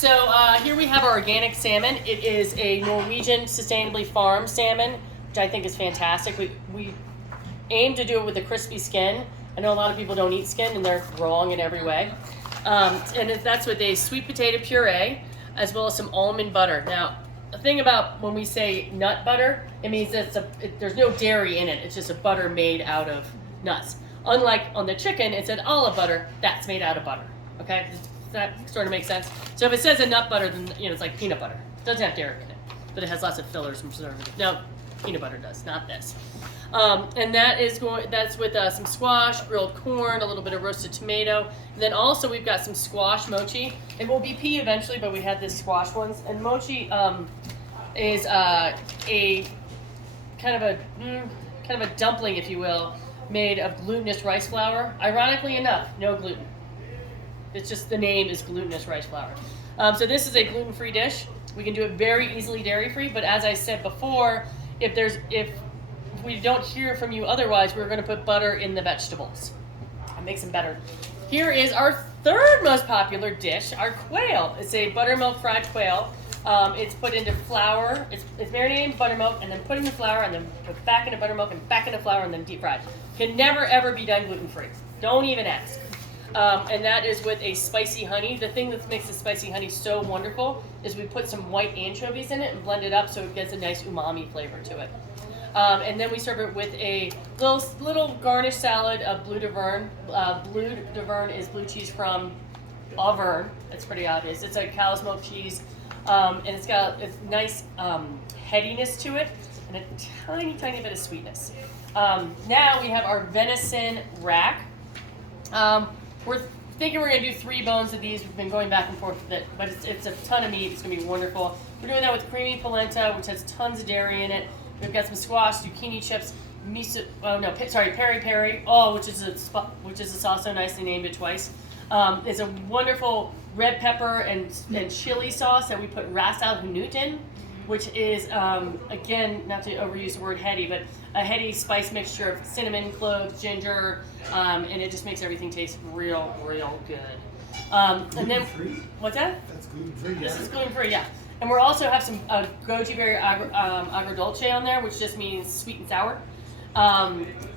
Here we have our organic salmon. It is a Norwegian sustainably farmed salmon, which I think is fantastic. We aim to do it with a crispy skin. I know a lot of people don't eat skin, and they're wrong in every way. That's with a sweet potato puree, as well as some almond butter. Now, the thing about when we say nut butter, it means that there's no dairy in it. It's just a butter made out of nuts. Unlike on the chicken, it said olive butter. That's made out of butter. Okay, does that sort of make sense? So if it says a nut butter, then it's like peanut butter. It doesn't have dairy in it, but it has lots of fillers and preservatives. No, peanut butter does, not this. And that's with some squash, grilled corn, a little bit of roasted tomato, and then also we've got some squash mochi. It will be pea eventually, but we had this squash ones. And mochi is a kind of a dumpling, if you will, made of glutinous rice flour. Ironically enough, no gluten. It's just the name is glutinous rice flour. So this is a gluten-free dish. We can do it very easily dairy-free, but as I said before, if we don't hear from you otherwise, we're going to put butter in the vegetables. It makes them better. Here is our third most popular dish, our quail. It's a buttermilk fried quail. It's put into flour. It's marinated in buttermilk and then put into flour and then put back into buttermilk and back into flour and then deep fried. Can never ever be done gluten-free. Don't even ask. And that is with a spicy honey. The thing that makes the spicy honey so wonderful is we put some white anchovies in it and blend it up so it gets a nice umami flavor to it. And then we serve it with a little garnish salad of bleu de verne. Bleu de verne is blue cheese from Auvergne. It's pretty obvious. It's a cow's milk cheese, and it's got a nice headiness to it and a tiny, tiny bit of sweetness. Now we have our venison rack. We're thinking we're going to do 3 bones of these. We've been going back and forth with it, but it's a ton of meat. It's going to be wonderful. We're doing that with creamy polenta, which has tons of dairy in it. We've got some squash, zucchini chips, peri peri, which is a sauce so nicely named it twice. It's a wonderful red pepper and chili sauce that we put ras al hanout in, which is, again, not to overuse the word heady, but a heady spice mixture of cinnamon, cloves, ginger, and it just makes everything taste real, real good. And then, what's that? That's gluten-free. This is gluten-free, yeah. And we also have some goji berry agrodolce on there, which just means sweet and sour.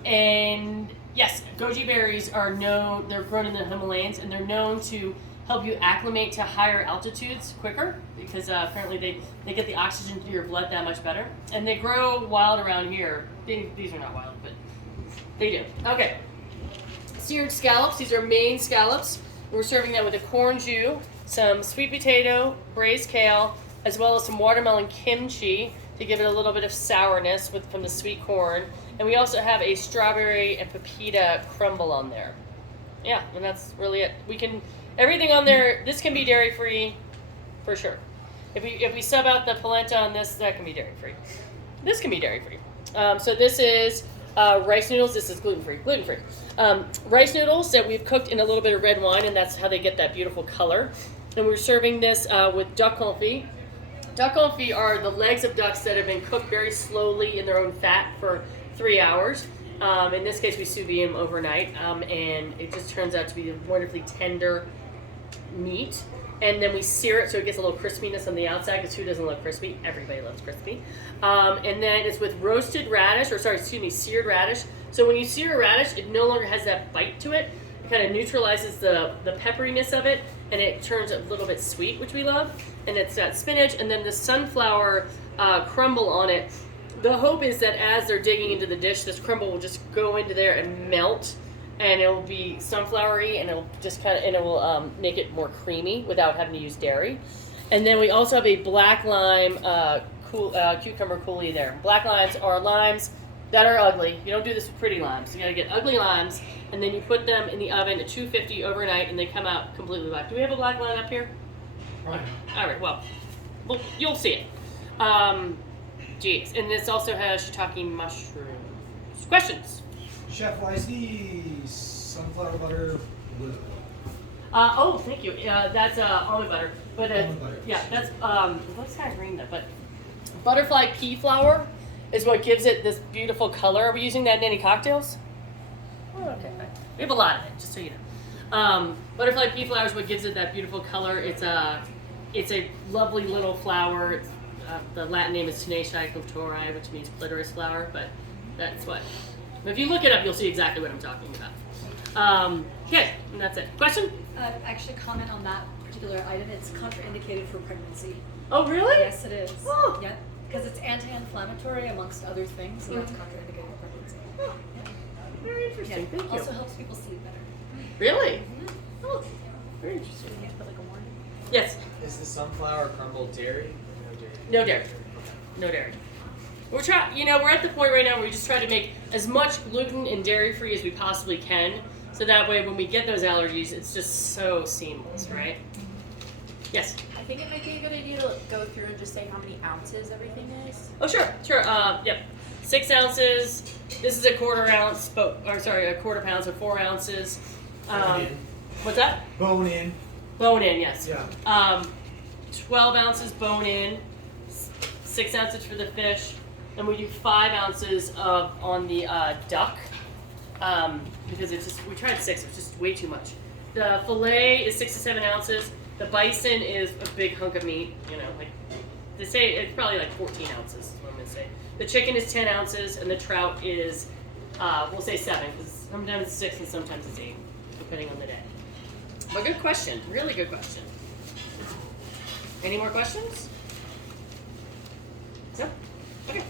And yes, goji berries they're grown in the Himalayas, and they're known to help you acclimate to higher altitudes quicker because apparently they get the oxygen to your blood that much better. And they grow wild around here. These are not wild, but they do. Okay. Seared scallops. These are Maine scallops. We're serving that with a corn jus, some sweet potato, braised kale, as well as some watermelon kimchi to give it a little bit of sourness from the sweet corn. And we also have a strawberry and pepita crumble on there. Yeah, and that's really it. Everything on there, this can be dairy-free for sure. If we sub out the polenta on this, that can be dairy-free. This can be dairy-free. So this is rice noodles. This is gluten-free. Gluten-free. Rice noodles that we've cooked in a little bit of red wine, and that's how they get that beautiful color. And we're serving this with duck confit. Duck confit are the legs of ducks that have been cooked very slowly in their own fat for 3 hours. In this case, we sous vide them overnight, and it just turns out to be a wonderfully tender meat. And then we sear it so it gets a little crispiness on the outside, because who doesn't love crispy? Everybody loves crispy. And then it's with seared radish. So when you sear a radish, it no longer has that bite to it. It kind of neutralizes the pepperiness of it, and it turns a little bit sweet, which we love. And it's got spinach, and then the sunflower crumble on it. The hope is that as they're digging into the dish, this crumble will just go into there and melt, and it will be sunflowery, and it will make it more creamy without having to use dairy. And then we also have a black lime cucumber coulis there. Black limes are limes that are ugly. You don't do this with pretty limes. You got to get ugly limes, and then you put them in the oven at 250 overnight, and they come out completely black. Do we have a black lime up here? Right. All right. Well, you'll see it. And this also has shiitake mushrooms. Questions? Chef, why is the sunflower butter blue? Thank you. That's almond butter. But Almond butter. Yeah, that's that's kind of green though. But butterfly pea flour is what gives it this beautiful color. Are we using that in any cocktails? Oh, okay. We have a lot of it, just so you know. Butterfly pea flour is what gives it that beautiful color. It's It's a lovely little flower. The Latin name is Tenaciae clitoris, which means clitoris flower, but that's what. If you look it up, you'll see exactly what I'm talking about. Okay, and that's it. Question? Actually, comment on that particular item. It's contraindicated for pregnancy. Oh, really? Yes, it is. Oh. Yep. Because it's anti-inflammatory amongst other things, so that's contraindicated for pregnancy. Oh. Very interesting. Thank you. Also helps people sleep better. Really? Mm-hmm. Oh, very interesting. You have to put like a warning. Yes. Is the sunflower crumble dairy? No dairy. No dairy. We're at the point right now where we just try to make as much gluten and dairy free as we possibly can, so that way when we get those allergies, it's just so seamless, right? Yes. I think it might be a good idea to go through and just say how many ounces everything is. Oh, sure. Yep. 6 ounces. This is a quarter pound, so 4 ounces. Bone in. What's that? Bone in. Bone in, yes. Yeah. 12 ounces bone in, 6 ounces for the fish, and we do 5 ounces on the duck, because we tried 6, it's just way too much. The fillet is 6 to 7 ounces. The bison is a big hunk of meat, like they say it's probably like 14 ounces is what I'm gonna say. The chicken is 10 ounces, and the trout is, we'll say 7, because sometimes it's 6 and sometimes it's 8, depending on the day. But good question, really good question. Any more questions? No? Okay.